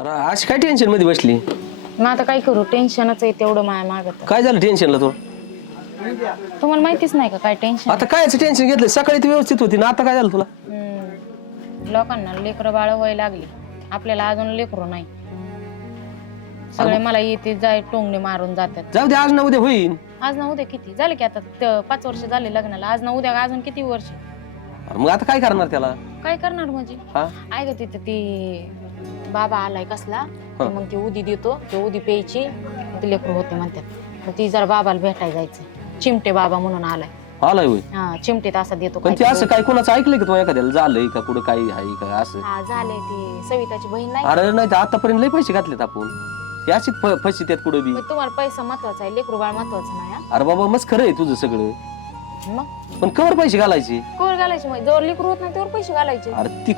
अरे अशी काय टेन्शनमध्ये बसली? मग आता काय करू? टेन्शनच आहे तेवढं माया मागत काय झालं टेन्शनला तो? तुम्हाला माहितीच नाही का काय टेन्शन आता कायच टेन्शन घेतलं? सकाळी ती व्यवस्थित होती ना आता काय झालं तुला? लोकांना लेकरं बाळ वय लागली. आपल्याला अजून लेकरू नाही. सगळे मला येते जाय टोंगणे मारून जातात. जाऊ दे आज ना उद्या होईन. आज ना उद्या किती? झाले की आता त- पाच वर्ष झाले लग्नाला. आज ना उद्या अजून किती वर्ष? अरे मग आता काय करणार त्याला? काय करणार म्हणजे? हा? ऐक तिथं ती बाबा आलाय कसला तर मग ती उदी देतो. ती उदी प्यायची मग ती लेकरू होते म्हणतात. मग ती जरा बाबाला भेटायला जायचं. चिमटे बाबा म्हणून आलाय. आलाय होय? हा चिमटेत असा देतो पण ते. असं काय कोणाचं ऐकलंय का तू एखाद्याला? झालंय का? कुठं काही आहे का? असं. हा झाले ती. सविताची बहीण नाही अरे नाही तर आतापर्यंत लय पैसे घातलेत आपण. ते अशीच फ- फशी त्यात कुठं बी. मग तुम्हाला पैसा महत्त्वाचा आहे. लेकरू बाळ महत्वाचं नाही हा? अरे बाबा मस्त खरं आहे तुझं सगळं. मग? पण कवर पैसे घालायचे? कोर घालायचे? मग जोर लेकरू होत नाही त्यावर पैसे घालायचे. अरे ती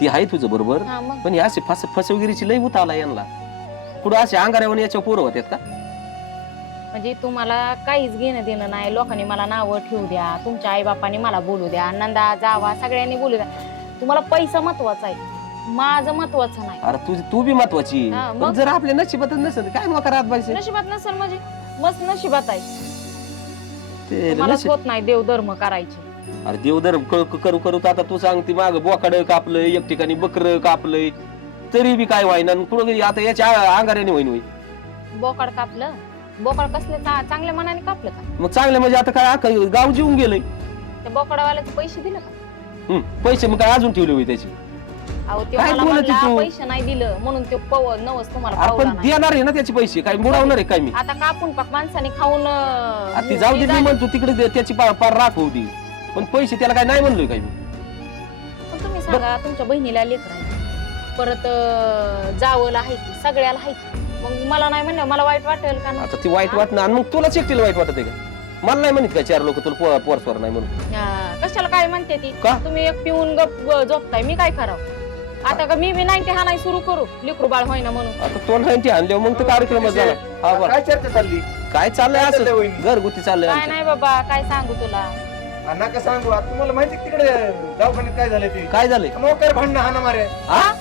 ती आहे तुझं बरोबर. हा मग? पण हे असे फस फसवगिरीची लय उत आला यांना. कुठं असे अंगाऱ्यावर याच्या पोरं होत्यात का? म्हणजे तुम्हाला काहीच घेणं देणं नाही. लोकांनी मला नावं ठेवू द्या. तुमच्या आई बापाने मला बोलू द्या. नंदा जावा सगळ्यांनी बोलू द्या. तुम्हाला पैसा महत्त्वाचा आहे. माझं महत्वाचं नाही. अरे तुझी तू बी महत्वाची. पण मग? जर आपल्या नशिबातच नसेल काय मग पाहिजे नशिबात नसेल म्हणजे? मस्त नशिबात आहे. नशीब- होत नाही देवधर्म करायचे. अरे देवदर क- करू करू तर आता तू सांगते माग बोकाड कापलंय एक ठिकाणी बकर कापलंय. तरी बी काय व्हायना? कुठं? आता याच्या अंगाऱ्याने होईन होई. बोकाड कापलं? बोकाड कसले? चा- चांगल्या मनाने कापलं का? मग चांगलं म्हणजे आता काय अख्खं गाव जीवन गेलंय. त्या बोकाडवाल्याचे पैसे दिले का? पैसे मग काय अजून ठेवले होई त्याची? अहो ते काय मला बोलत म्हणला, तू? पैसे नाही दिलं म्हणून ते पव नवस तुम्हाला अरे पावला पण नाही देणार आहे ना त्याचे पैसे? काय बुडवणार आहे काय मी? आता कापून पाक माणसाने खाऊन अं, ती जाऊ दे मी. म्हणतो तिकडे दे- त्याची पार पार राख होऊ दे. पण पैसे त्याला काय नाही म्हणलोय काय मी? पण तुम्ही सांगा तुमच्या बहिणीला लेकर परत अं, जावला आहे की सगळ्याला आहे की. मग मला नाही म्हणलं मला वाईट वाटेल का ना? आता ती वाईट वाटणं आणि मग तुलाच एकटीला वाईट वाटत आहे का? मला नाही म्हणत का चार लोक तुला पो- पोरस्वर नाही म्हणून. कशाला काय म्हणते ती? का? तुम्ही एक पिऊन गप ग- झोपताय मी काय करावं? आता का मी बी नाईन्टी हा नाही सुरू करू? लेकरू बाळ होईना म्हणून. आता तोंड हाणती आणल्यावर मग तर कार्यक्रमच झाला. हा बरं. काय चर्चा चालली? काय चाललंय काय चाललंय असं? वहिनी? घरगुती चाललंय काय आमचं. नाही बाबा काय सांगू तुला? नका सांगू. आता तुम्हाला माहिती का तिकडे दवाखान्यात काय झालं ते? काय झालंय? मोकार भांडणं हाना मारे. हा?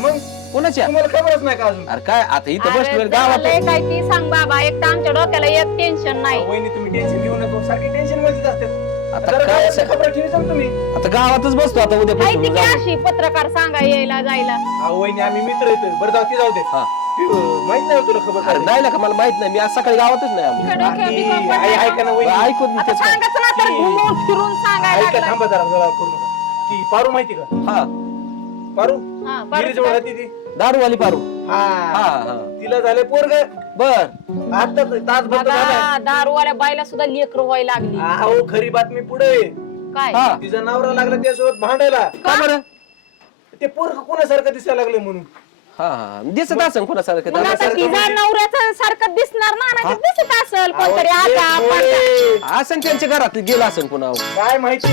मग? कोणाच्या? तुम्हाला खबरच नाही का अजून? अरे काय आता इथं बसलोय झालंय काय ती सांग बाबा एक तर आमच्या डोक्याला एक टेन्शन नाही. वहिनी तुम्ही टेन्शन घेऊ नका. सारखी टेन्शन मध्येच असते आता खबर ठेवायचं ना तुम्ही. आता गावातच बसतो आता उद्या माहिती की अशी पत्रकार सांगा यायला जायला. हा वहिनी आम्ही मित्र येतो बरं जाऊ ती जाऊ दे. हा. माहीत नाही तुला खबर अरे नाही ना का मला माहीत नाही. मी आज सकाळी गावातच नाही आलो. इकडं डोक्यावर ऐका ना? वहिनी. ऐकून मी आता तेच काय. सांगायचं ना तर घुमून फिरून सांगायला ऐका लागलाय. थांबा जरा जरा करू नका. ती पारू माहिती का? हा. पारू? हा, गिरीजवळ? राहते ती. दारूवाली पारू. हा. हा हा. तिला झाले पोरग. बर. आता. बघा दारूवाल्या बाईला सुद्धा लेकर व्हायला लागली. अहो खरी बातमी पुढे. काय? हा. तिचा नवरा लागला त्यासोबत भांडायला. का? बरं? ते पोरग कोणासारखं दिसायला लागले म्हणून? हा हा दिसत असेल कोणासारखं मग आता तिचा म्हणजे- नवऱ्याचं सारखं दिसणार ना नाही दिसत असेल कोणतरी आता. असं त्यांच्या घरात गेला असेल कोणा काय माहिती?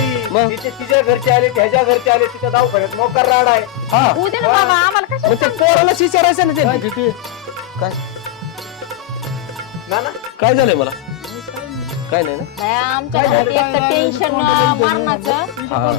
तिचे तिच्या घरचे आले त्याच्या घरचे आले तिच्या दवाखान्यात मोकार राड आहे. हा. उद्या ना बाबा आम्हाला मग ते कशा पोराला विचारायचं ना ते काय ना ना काय झालंय मला? काय नाही ना? आमच्या घरात एक तर टेन्शन मारण्याचं हा.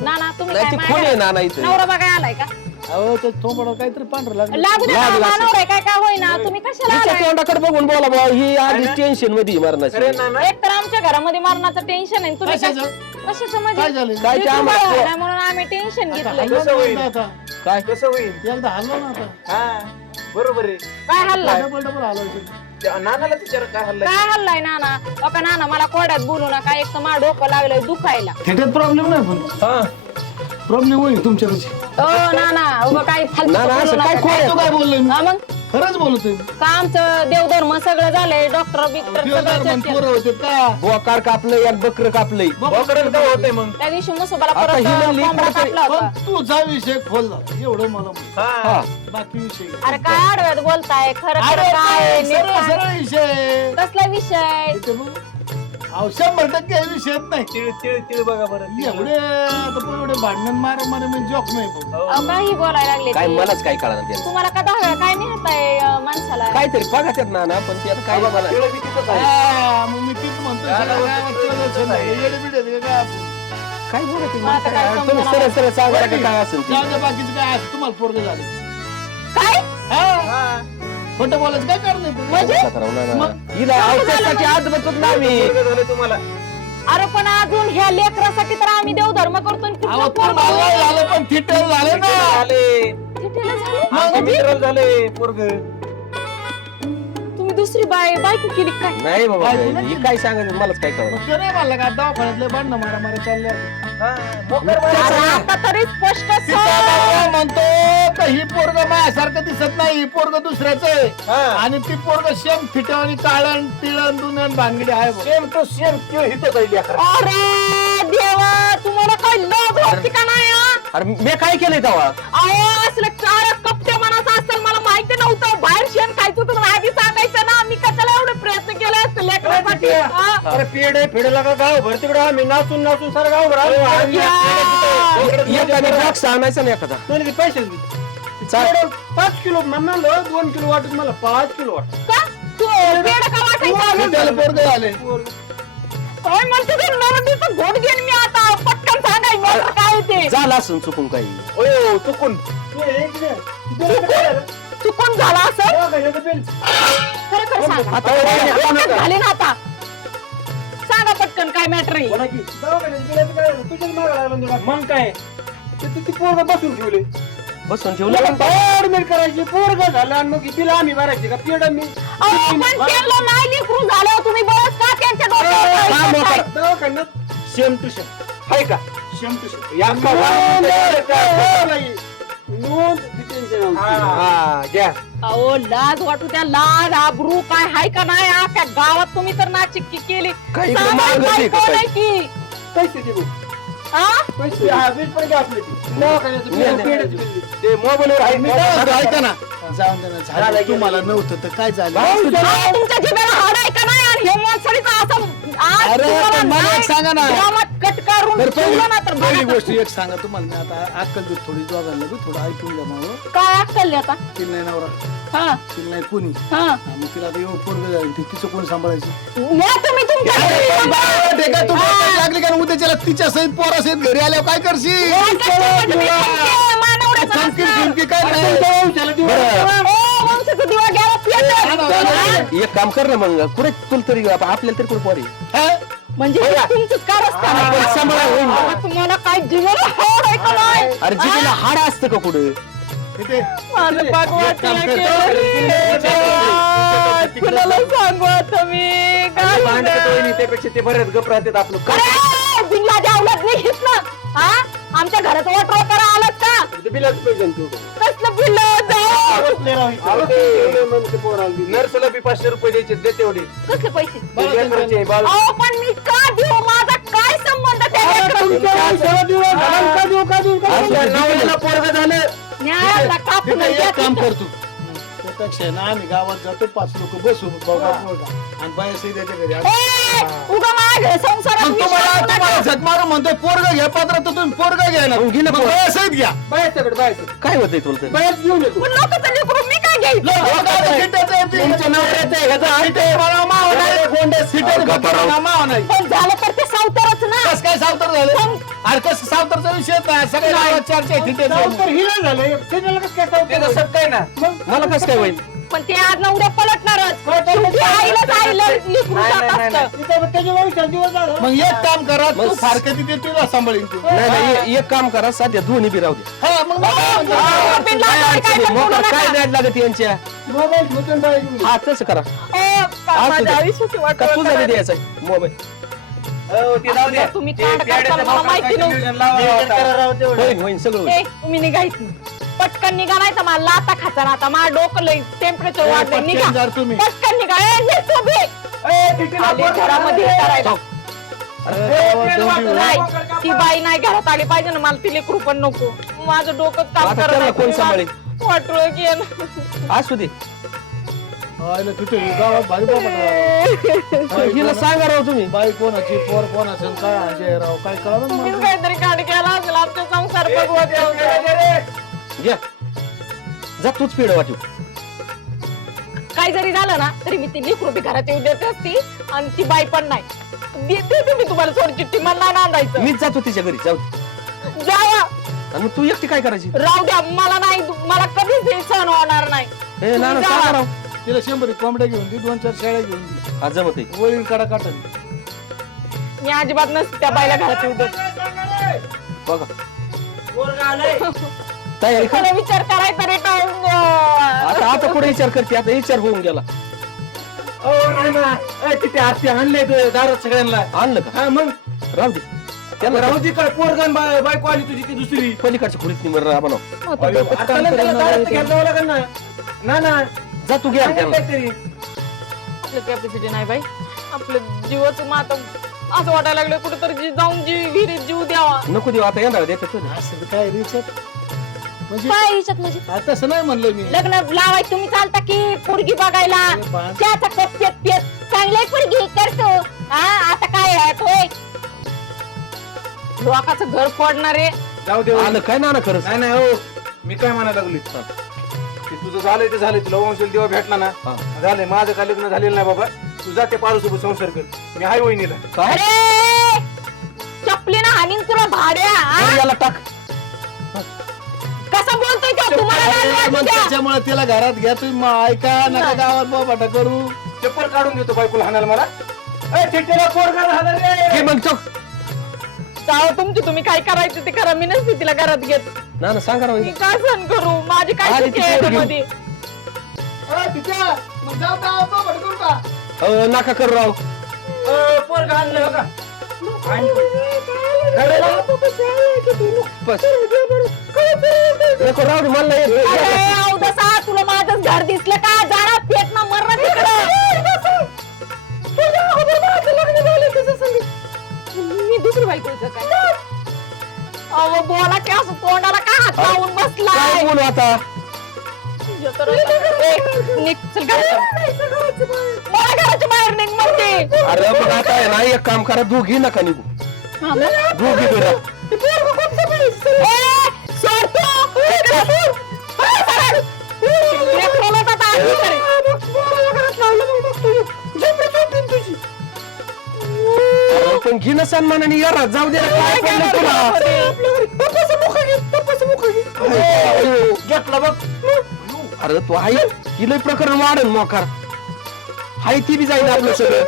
ना ना तुम्ही नाही काय ती आहे ना नाही नवरा बघाय आलाय का? अहो ते थोबड काहीतरी पांढरं लागलं. लागू दे ना, लागला असेल. नवरा आहे, काय काय होईना? तुम्ही कशाला तिच्या आलाय? तोंडाकडे बघून बोला बुवा ही आधी टेन्शनमध्ये मरणाची. अरे ना ना एक तर आमच्या घरामध्ये मरणाचं टेन्शन आहे. तुम्ही कशाचं? कश- कशाचं म्हणजे? काय झालं? काय ते लेकरू बाळ आम्हाला आहे ना म्हणून आम्ही टेन्शन घेतलं हल्ला कसं होईल? ना आता. काय? कसं होईल? एकदा हल्ला ना आता. हा. बरोबर आहे. काय हल्ला डबल डबल हलवायचं त्या नानाला तिच्या काय हल्ला काय हल्लाय नाना? नाना मला कोड्यात बोलू नका. एक तर माझं डोकं लागलंय दुखायला. थेट्यात प्रॉब्लेम नाही पण. हा. प्रॉब्लेम होईल तुमच्या ओ नाना फालतू नाना, बोलू असं नका. काय खोड तो काय बोललोय मी? हा मग? खरंच बोलतोय. का आमचं देवधर्म सगळं झालंय डॉक्टर बिक्टर सगळं चर्चेत. पोरं होते का? बोकार कापलंय एक बकर कापलंय. काय होतंय मग? त्या दिवशी मुसोबाला आता परत ही म्हणली कोंबडा कुठेतरी- कापला होता. पण तुझा विषय खोल झाला. एवढं मला माहिती. हा. हा बाकी विषय अरे काय आडव्यात बोलताय? खरं खरं अरे काय आहे, नीट सरळ सांग. सरळ विषय. कसला विषय. अहो, शंभर टक्के हे विषयच नाही तिळ तिळ तिळ बघा बरं तिळ. एवढे आता पण एवढे भांडण मार मारे म्हणजे जॉक नाही. हो. अहो, काही बोलायला लागले काय ते. मलाच काय कळणार त्यांचं तुम्हाला का काय नेहताय अं, माणसाला काहीतरी बघा त्यात ना ना पण ते आता काय मला तिळ बी तिथंच आहे हा, मग मी तीच म्हणतो काय सगळ्या बोलतो? का काय आपण? काय बोलत आहे? मला तर काय तुम्ही समजेना सरळ सरळ सांगा का काय असेल ते. जाऊ द्या बाकीचं काय असं तुम्हाला पोरग झाले काय हा खोटं बोलायचं काय कारण म्हणजे. हिला आम्ही. पोरगं झालंय तुम्हाला. अरे पण अजून ह्या लेकरासाठी तर आम्ही देवधर्म करतो आणि कुठलं अहो, पोरगं तुम्हाला झालं पण थिटर झालं ना. झाले. कितीला झालं? मित्र झाले पोरग. तुम्ही दुसरी बाय बायको केली काय? नाही बाबा काय ही काय सांगायचं? मलाच काय कळलं मग ते नाही म्हणलं का दवाखान्यातले भांडणं मारा मारा चालले आता तरी स्पष्ट सांग. म्हणतो का ही पोरग माझ्यासारखं दिसत नाही ही पोरग दुसऱ्याच आहे हा. आणि ती पोरग शेम फिटवणी काळण तिळण दुनण भानगडी आहे बघ. सेम टू सेम त्यो हिथं जाईल अकरा अरे देवा तुम्हाला काय लाज वाटते का नाही हा? अरे मी काय केलंय तेव्हा अहो असलं चार हा? अरे पेड पेड लागा गाव भर तिकडे आम्ही नाचून नाचून सारं गाव भर आलो. आम्ही या. तिकडे एखादी बॉक्स आणायचा ना एखादा नाही, नाही, पैसे दे. चाल. पेढं पाच किलो म्हणलं दोन किलो वाटत मला पाच किलो वाटत का? तू पेढं का वाटायचं? त्याला पोरग झाले काय म्हणते ते नरडीचं घोट घेईन मी आता पटकन सांगाय मला काय ते झालं असून चुकून काही ओय चुकून चुकून झाला असं खरं खरं सांगा. आता वहिनी, आता पटकन झाले ना आता. सांगा पटकन काय मॅटर आहे. मग काय? ती पोरग बसून ठेवले. बसून ठेवलं? ऍडमिट करायची पोरग झालं आणि मग तिला आम्ही भरायची का? पेड मी. अहो, पण त्यांना नाही लेकरू झालं. तुम्ही बरंच का त्यांच्या डोक्यावर हा, काय मोकळा. करताय? दवाखान्यात. सेम टू सेम हाय का? सेम टू सेम या नोंद तिथे हा. घ्या. अहो लाज वाटू त्या लाज आबरू काय हाय का नाही? अख्या गावात तुम्ही तर नाचिक्की केली. काही इकडे सामान मागं बाई नाही का? पैसे दे मग. हा? पैसे हा वीस पण घ्या आपले ते. मोबाईलवर आहे. मी काय म्हणतो, ऐका ना. जाऊन दे ना झालं तुम्हाला नव्हतं तर काय झालं? तुमच्या जिभेला हाड आहे का नाही? आणि हे माणसाळीचं असं आज अरे, तुम्हाला पण मला एक नाही सांगा ना. ग्रामात कट करून बरं, ठेवलं ना तर पहिली पहिली बघा गोष्ट एक सांगा तुम्हाला मी आता अक्कल देत थोडी दोघांना बी थोडं ऐकून घ्या मावं. काय अक्कल आता? तिला नाही नवरा. हा. तिला नाही कोणी. हा. हा, मग तिला आता एवढं पोरग जाईल ती तिचं कोण सांभाळायचं? या तुम्ही तुमच्या घरी. ते काय तुम्हाला काय लागली का उद्याच्याला तिच्या सहित पोरा सहित घरी आल्यावर काय करशील? धमकी. धमकी काय नाही. बरं. ओ, वंशाचा दिवा गेला पेटत. एक काम कर ना मग कुठे तुला तरी आप- आपल्याला तरी कुठे पोरी हा? म्हणजे हे सांभाळा होईल. आता तुम्हाला काय जीवाला हाड आहे का नाही? अरे हाड असतं का कुठं इथे माझं एक भगवान काम केलं कर. केलं. कुणाला सांगू आता मी काय होणार? त्यापेक्षा ते बरेच गप राहतात आपलं अरे, द्यावलाच नाही घेत ना हा आमच्या घरात वाटवा करा आलात का बिलाचं पैसे. नर्सला बी पाचशे रुपये द्यायचे दे तेवढे. कसले पैसे? ते लेकराचे बाळ- अहो पण मी का देऊ? माझा काय संबंध त्या आपल्या नवऱ्याला पोरगं झालं. न्यायाला कापून तिथे द्या एक काम. करतो. त्यापेक्षा ना आम्ही गावात जातो पाच लोक बसू बाबा पोरगा. आणि बाया सैद्याच्या घरी आणू. ए, उगा माझ्या घर संसारात मग तुम्हाला विश्वास तुम्हाला नका. झक मारून म्हणतोय पोरग घ्या पात्र तर तुम्ही पोरग घ्यायला मग घे ना मग पोरगं. बाया सहित घ्या बायचं काय होतंय तुला तरी? बायच घेऊन येतो पण लोकांचं लेकरू मी काय घेईल लोकांचं सिटाचं आहे ते. तुमच्या नवऱ्याचं आहे, ह्याचं आहे ते. सिटे मला माव नाही. सिटे अहो, गप्पा राव. मला माव नाही पण झालं तर ते सावतारच ना कस काय सावतर झालं अरे कसं सावतरचा विषय नाही सगळ्या गावात चर्चा आहे थिटेचं. हिला झालं त्याला कसं काय सावतर तसं काय ना मला कसं काय होईल पण ते आज ना उद्या पलटणारच. शेवटी आईलाच आईला लेकरू जात असतं त्याच्या वंशात दिवस झाला. मग एक काम करा तू मग- फारकती तिथे तुला सांभाळीन तू. नाही नाही ए- एक काम करा सध्या दोन्ही बी राहू दे. हा मग काय मोकार. काय नाही लागत यांच्या? मोबाईल घेऊन. हा तसं करा. माझ्या आयुष्याची वाट का तुझा बघा. द्यायचा मोबाईल ते. तुम्ही मला माहिती. होईल होईल सगळं होईल. ए, तुम्ही निघायची पटकन निघा नाही तर मला लाता खाचा आता. माझं डोकं लई टेम्परेचर ए, वाढलंय. पटकन निघा. जा तुम्ही. पटकन निघा. ए, आले घरामध्ये. करायला. नाही ती बाई नाही घरात आली पाहिजे ना. मला ती लेकरू पण नको. माझं डोकंच काम आता त्याला कोण सांभाळेल? वाटलं गेलं असू दे. तिथे गावात भारी बाबा हिला सांगा राव तुम्ही. बाई कोणाची पोर कोणाचं काय अजय राव काय कळलं मला? काहीतरी कांड केला असेल आमचा संसार. घ्या जा तूच पिढ वाटू. काय जरी झालं ना तरी मी ती लेकरू बी घरात येऊ देत असती आणि ती बाई पण नाही. दे- देते मी तुम्हाला सोड चिठ्ठी मला नाही नांदायचं. मीच जातो तिच्या घरी जाऊ दे. जावा. आणि मग तू एकटी काय करायची? राहू द्या मला नाही मला कधीच हे सहन होणार नाही. ए सांगा. राव. तिला शंभर एक कोंबड्या घेऊन दे दोन चार शेळ्या घेऊन दे. हा जमत आहे वळीन काढा काटा मी अजिबात नसते त्या बायला घरात येऊ देत. बघा. तयारी कर खरं विचार करायचा रे टाळून द्या. आता आता कुठे विचार करते आता विचार होऊन गेला. तिथे हाती आणले दारात सगळ्यांना. आणलं का? हा मग? राहू दे. त्याला राहू दे काय पोरगण बाय- बायको आली तुझी ती दुसरी. पलीकडच्या खोलीत निमर बनव अयो, आता ना त्याला दारात तर घ्यायला जावं लागेल ना. ना ना. जा तू काहीतरी. आपलं कॅपॅसिटी नाही बाई. आपलं जीवाचं माता असं वाटायला लागलं कुठेतरी जी- जाऊन जीव विहिरीत जीव द्यावा. नको देऊ आता येणार देतात तुला. असं काय रिचत म्हणजे काय म्हणजे? हा, तसं नाही म्हणलं मी. लग्न लावाय तुम्ही चालता की पोरगी बघायला? अरे बा- त्याचा कप पेत पेत. चांगले पोरगी करतो. हा आता काय आहे होय? लोकाचं घर फोडणारे. जाऊ दे आलं काय ना खरंच? नाही नाही हो. मी काय म्हणायला लागली ते तुझं झालंय ते झालंय तुला वंशल देवा भेटला ना. हा. झालंय माझं काय लग्न झालेलं नाही बाबा. तू जाते पारूसोबत संसार कर. मी हाय वहिनीला. काय? अरे! चपलीनं हानीन तुला भाड्या हा? याला टाक. कसं बोलतोय तुम्हाला. त्याच्यामुळे तिला घरात घ्या तुम्ही. मग ऐका नका गावात बाबाटा करू. चप्पल काढून देतो बायकोला हाणायला मला. ए, पोरगा झाला रे. मग चौक जाओ तुमची तुम्ही काय करायचं ते करा. मी नसते तिला घरात घेत. ना ना सांगा राव मी काय सहन करू? माझी काय आली चुकी ती आहे पोरगी. याच्यामध्ये? अ, नका करू राव. बस. नको राहू दे मला नाही येत. अरे अवदसा तुला माझंच घर दिसलं का? जाणार पेट ना मर मी दुसरी बायको का काय? अहो बोला की असं तोंडाला काय हात लावून काय बसलाय बोलू आता? निघ, चल घराच्या बाहेर. मला घराच्या बाहेर निघ म्हणते. अरे मग आता आहे ना एक काम करा दोघी नका निघू. हा, मग? दोघी बेरा ए, सोड तू. इकडे सोड. ए, सरळ. लेकरं लोक आता आधी करे. पण घे ना सन्मानाने यार जाऊ दे रे, काय पडलं तुला? घेतला बघ. अरे तू आहे. हिला प्रकरण वाढन मोकार. हाय ती बी जाईल आपलं सगळं.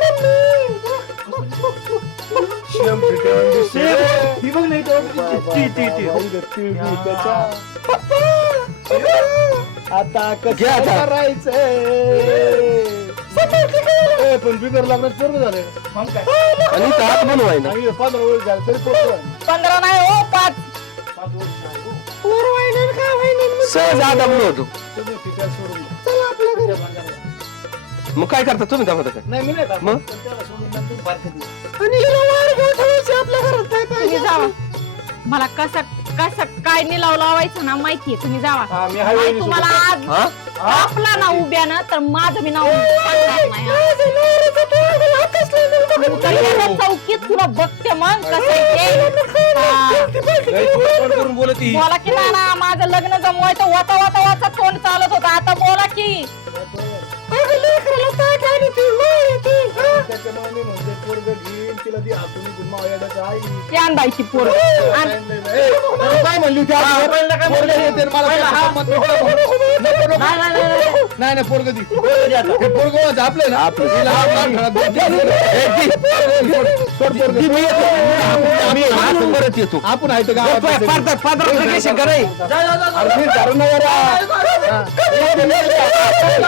ही बघ नाही ती ती ती. आता कसं आता. करायचंय? ए, पण बिगर लागणार पोरग झाले. आणि इथं हात बनवाय ना आणि पंधरा वर्ष झाले तरी पोरग पंधरा नाही हो पाच. सहज तुम्ही सोडून द्या. मग काय करता तुम्ही दाखवता काय? नाही मी मग? पण त्याला सोडून. तुम्ही जावा. मला कसा कसा काय निलाव लावायचं ना माहितीये तुम्ही जावा. हा मी हाय तुम्हाला आज हा? आपला ना उभ्यानं तर माझं मी नाव नाही, हा. चौकीत तुला बघते मग कसं. हा. लय करून बोलत ही. बोला की ना ना माझं लग्न जमवायचं वाता वाता वाचा तोंड चालत होता आता बोला की त्याच्यामुळे मी म्हणते पोरग घेईन तिला ती हातून घेऊन मावळ्याचं आई यान बाईची पोर काय म्हणली होती आधी? पोरगं येते आणि मला त्याचं संमत नको नको. नको, नको. नाही नाही पोरग हे पोरग आपलं ना. हिला हात. सोड पोरगं. मी परत येतो. आपण आहे तर गावात अरे मी.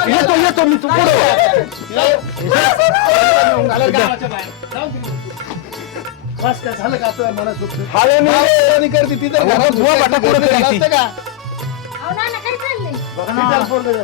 येतो येतो मी तू पुढे. बस झालं का आता मला सुटलं. हाले मी गावात करते तिथं अहो, घरात बुवा बाटा पुढं करीती. असतं का? अहो, नाना, काय चाललंय? तिथं पोरगं झालं.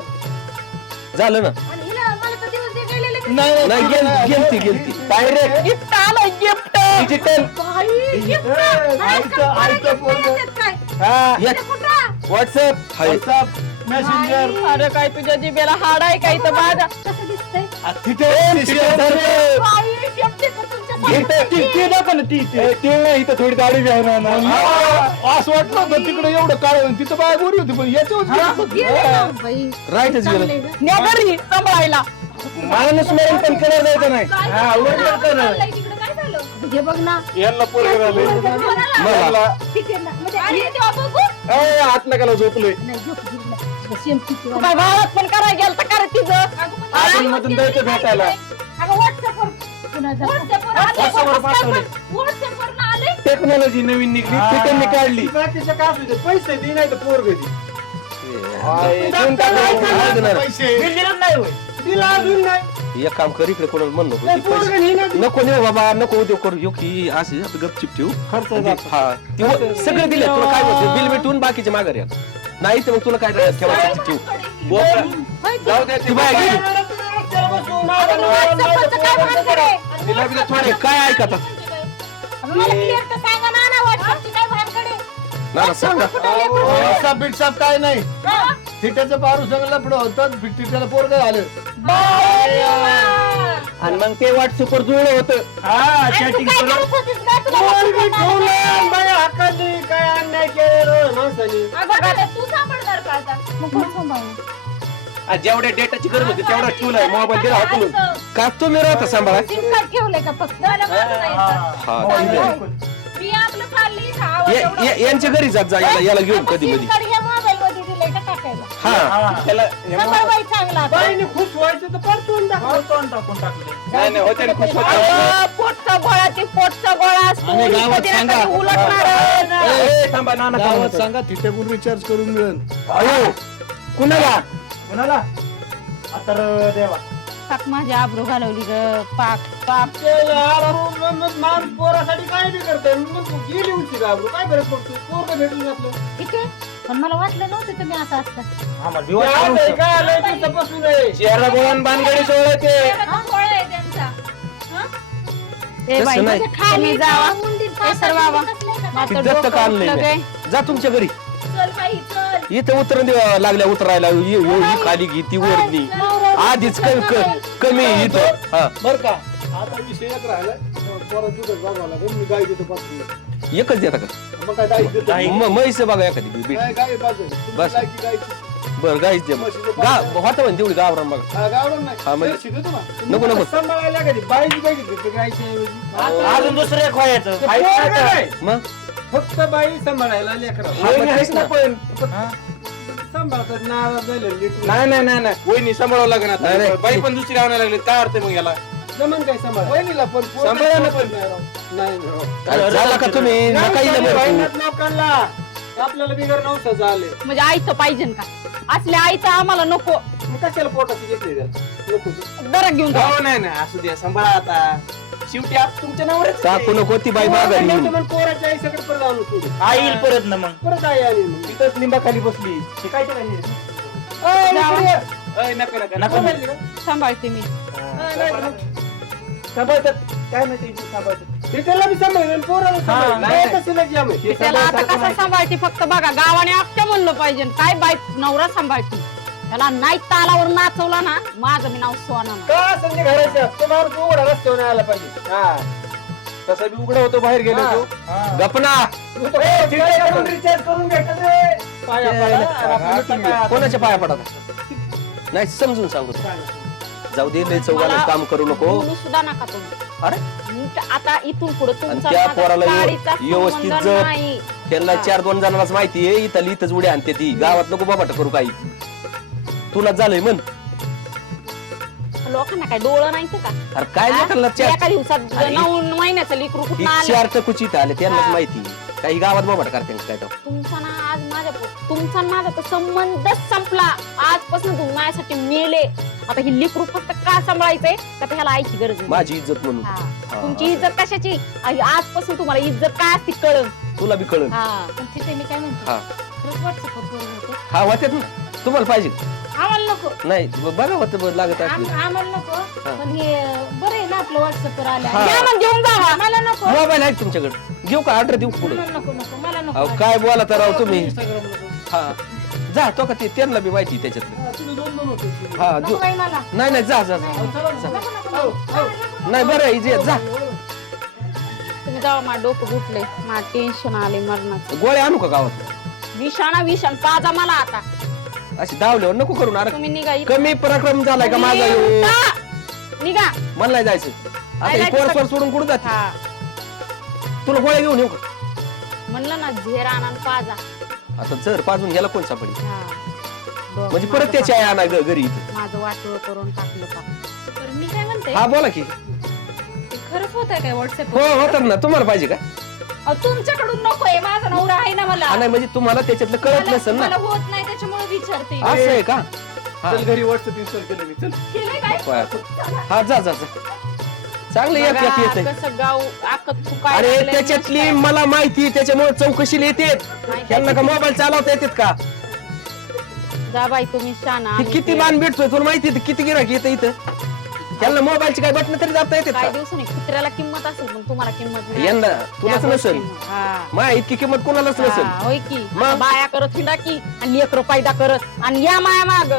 झालं ना आणि हिला मला तर दिवस दे गेलेले का? नाही नाही गेल गेलती गेलती डायरेक्ट गिफ्ट आलं गिफ्ट डिजिटल बाई, gift. ए, नाही, आईचं- का- आईचं gift पोरगं. देतात काय? हा. या ते कुठं? व्हॉट्सअप हाय WhatsApp, Messenger. अरे काय तुझ्या जिबेला हाड आहे काय तर माझा कसं दिसतंय. बाई, देतात तुमच्या ती- ती- ती दाखव ना, ती- ती. ए, ते नाही, इथं थोडी दाढी ना ना. असं वाटलं होतं तिकडे एवढं काळ होतं. तिथं बाय बोरी होती पण याच्यावर राईटच गेलं. न्या घरी सांभाळायला. माणूस मरण पण करायला जायचं नाही. हा तिकडे हे बघ ना. यांना पोरग झाले मला. ठीक आहे ना म्हणजे हे- ए, हात नकाला झोपलोय. नाही, झोप गेली काय भावात पण करायला तिचं? मधून भेटायला. अगं व्हॉट्सअपवर कुणाचा टेक्नॉलॉजी नवीन निघली ती त्यांनी काढली. बाकीचं काय असू दे पैसे दे नाही तर पोरग दे. हाय, देऊन टाकलं. पैसे दिला अजून नाही. एक काम कर इकडे कोणाला म्हण नको. नाही, ती पोरगं पैसे- नाही ना. नको नाही बाबा नको उद्योग करू. यो की असे आपलं गपचिप ठेवू. खर्च जातो. हा ती व- सगळे दिले तुला काय होतं बिल भेटून बाकीचे माघारी आण. नाही तर मग तुला काय ठेवायचं ते ठेवू जाऊ दे ती बाय गेली. तिला बी थोडे काय ना सांगा. साप बिटसाप काय नाही. थिट्याचं पारू सगळं लफडं होतं थिट्याला पोरग झालं. आणि मग ते व्हॉट्सअपवर जुळलं होतं. हा आणि तू चॅटिंग काय करून WhatsApp मग कोण सांभाळणार? आज जेवढ्या डेटाची गरज होती तेवढा ठेवलाय मोबाईल दिला हाकलून का तुम्ही राहता सांभाळा? सिम कार्ड ठेवलंय का? फक्त हा ठीक आहे. यांच्या घरी जात जा याला याला घेऊन कधी कधी त्याला सांभाळ बाई चांगला आता. बाईने खुश व्हायचं तर परतून टाकून नाही नाही होते ना खुश होते. अगं, पोटचा गोळा ते पोटचा गोळा असतो. आणि गावात कधी ना सांगा. कधी उलटणार ए, थांबा नाना गावात सांगा थिट्याकडून रिचार्ज करून मिळेल. अयो कुणाला? कुणाला? आता देवा. पाक माझी आबरू घालवली ग पाक पाक. माणूस पोरासाठी काय बी करतोय? मग गेली उची घाबरू काय करत बघतो पोरग भेटलं आपलं ठीक आहे पण मला वाटलं नव्हतं तुम्ही असं असतं. ए बाई नाही. तुम्ही जावा डोकं उठलं मी. जा तुमच्या घरी. इथं उतर लागल्या उतरायला. ये- ये- ही खाली घे ती वरनी आधीच कमी कमी आहे इथं. हा. बर का. आता विषय एक राहिला परत दुधच बघावं लागेल मी गाय देतो पाच किलो. एकच देता का? मग काय गाय देतो? म- म्हैस बघा एखादी बी- बीट. काय गाय पाहिजे तुम्ही बस. गायची बरं गाईच दे मग. गा होता म्हणे तेवढी गावरान बघा. हा, गावरान नाही. हा, म्हणजे- जर्सी देतो ना. नको नको. सांभाळायला कधी बाईची बघितली ते गायच्या अजून दुसरं एक व्हायचं. मग? फक्त बाई सांभाळायला लेकरा. हा, ना. पण. सांभाळतात नाराज झाले नाही नाही नाही नाही. वहिनी सांभाळावं लागेल नाही, आता. नाही. बाई पण दुसरी आणायला लागली. काय अर्थ मग याला? जमन काय सांभाळ? वहिनीला पण पोरगं सांभाळा ना पण. नाही राव. नाही नाही. अरे झाला का तुम्ही? नका इथं बरं महिन्यात लोकांना आपल्याला बिगर नव्हतं झाले. म्हणजे आईचं पाहिजे का? असल्या आईचं आम्हाला नको. मग कशाला पोटाची घेतली त्याला नको. ते. दरा घेऊन जा. हो नाही नाही असू द्या सांभाळा आता. शेवटी आप तुमच्या नावावरच काकू नको ती बाई माघारी आई सगळं परत आणून सोडू आई येईल परत ना मग. परत आई आली मग तिथंच लिंबाखाली बसली. ते काय हे? अय. इकडे ये. अय, नका नका नका. सांभाळते मी. नाही, नाही. सांभाळतात. काय माहिती सांभाळतात. सांभाळेल पोराला सांभाळेल नाही, नाही. नाही. कशाला जाम आहे? त्याला आता कसं सांभाळते फक्त बघा गावाने अख्ख्या म्हणलं पाहिजे. काय बाई नवरा सांभाळते? त्याला नाही तालावर नाचवला ना माझं मी नाव सोना ना. का संधी घालायचं? तो माणूस उघडा रस्त्यावर नाही आला पाहिजे. हा. तसा बी उघडा होतो बाहेर गेलो तो. गपना. रिचार्ज करून भेटत रे. पाया पडा, आपलं तुम्ही काय कोणाच्या पाया पडत नाही समजून सांगू जाऊ दे लय चौघाला काम करू नको. बोलू सुद्धा नका तुम्ही. अरे? नीट आता इथून पुढे तुमचा त्या माझा पोराला व्यव- गाडीचा व्यवस्थित संबंध जप. नाही. त्यांना चार दोन जणांनाच माहिती आहे इथं इथंच उड्या आणते ती. गावात नको बाबाट करू काही. तुला झालंय म्हण. लोकांना काय डोळं नाही का? अरे काय हा? लोकांना चार एका दिवसात अरे, नऊ महिन्याचं लिकरू ही आलं? चार टकुची इथं आले त्यांनाच हा. माहिती. काही गावात बाबाट करते काय तर तुमचा तुमचा माझा तर संबंधच संपला. आजपासून तुम्ही माझ्यासाठी मेले. आता ही लिकरू फक्त का सांभाळायचंय? का तर ह्याला आईची गरज नाही माझी इज्जत म्हणून. हा. हा. तुमची इज्जत कशाची? आणि आजपासून तुम्हाला इज्जत काय असते कळण? तुला बी कळन हा. पण तिथे मी काय म्हणतो? हा. खरंच व्हॉट्सअपवर पोरं होते. हा होत्यात ना. तुम्हाला पाहिजे. आम्हाला नको. नाही ब- बघा होतं बरं लागत आम- असलं आम्हाला नको. हा. पण हे बरं आहे ना आपलं व्हॉट्सअपवर आलं. हा. मग घेऊन जावा. मला नको. मोबाईल आहे तुमच्याकडे? घेऊ का? ऑर्डर देऊ पुढे. मला नको नको मला नको. अहो काय बोला तर राव तुम्ही? हा. जा तो का ते त्यांना बी माहिती दोन दोन होते. हा नको जो बाई मला नाही नाही जा जा जा. नको नको नको नाही बरं आहे, जे जा. तुम्ही जावा माझं डोकं गुटले मला टेन्शन आले मरणाचं. गोळ्या आणू का गावात विषाणा विषाण. पाजा मला आता. अशी धावल्यावर नको करून अरे तुम्ही निघा इथं. कमी पराक्रम झालाय का माझा ह्यो? निघा. निघा. मला नाही जायचं. आता नाही ही जायचं. पोरस्वर सोडून कुठं जाते? हा. तुला गोळ्या घेऊन येऊ का? म्हणलं ना झेर आणा आणि पाजा. आता जर पाजून घ्यायला कोण सापडी हा. म्हणजे परत त्याची आहे आणा ग- घरी इथं. माझं वाटोळ करून टाकलं का? तर मी काय म्हणते? हा बोला की. ते खरंच होत आहे काय व्हॉट्सअप हो होतात ना. तुम्हाला पाहिजे का? तुमच्याकडून नकोय. माझा नवरा आहे ना मला. हा नाही म्हणजे तुम्हाला त्याच्यातलं कळत मला नसेल ना. मला होत नाही त्याच्यामुळे विचारते. असं आहे का? हा. चल घरी व्हॉट्सअप इन्स्टॉल केलं मी. चल. केलंय काय? बरं. हा जा जा जा. चांगलं एक एक येते. कसं गाव अरे त्याच्यातली मला माहिती त्याच्यामुळे चौकशीला येते त्यांना का मोबाईल चालवता येतात का? जा बाई तुम्ही शाना आणि किती मान भेटतोय तुला माहिती आहे किती गिराक येतं इथं? त्यांना मोबाईलची काय बटन तरी दाबता येतात काय का? दिवसांनी कुत्र्याला किंमत असेल पण तुम्हाला किंमत नाही. यंदा तुलाच नसेल? गोष्टींना. हा. मा इतकी किंमत कोणालाच नसेल? हा, होय की. मग? बाया करत हिंडा की आणि लेकर पायदा करत. आणि या माया माग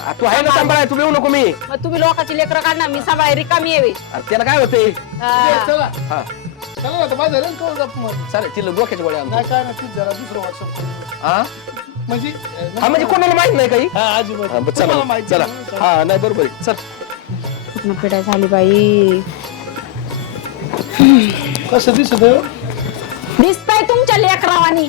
आ, तू आहे ना सांभाळाय तू येऊ नको मी. मग तुम्ही लोकांची लेकर काढणार मी सांभाळ रिकामी यावी अरे त्याला काय होतंय? हा. चला. हा. चला ना, आता माझं झालं ना, कळलं जात मग. चालेल तिला डोक्याच्या गोळ्या आणतो. नाही काय नाही तीच जरा दुसरं व्हॉट्सअप करून हा म्हणजे हा म्हणजे कोणाला माहीत नाही काही? हा अजिबात हा, बरं, तुम्हाला चला माहिती चला. हा नाही बरोबर आहे. चल. कुठनं पिढ्या झाली बाई. कसं दिसत दिसताय तुमच्या लेकरावानी.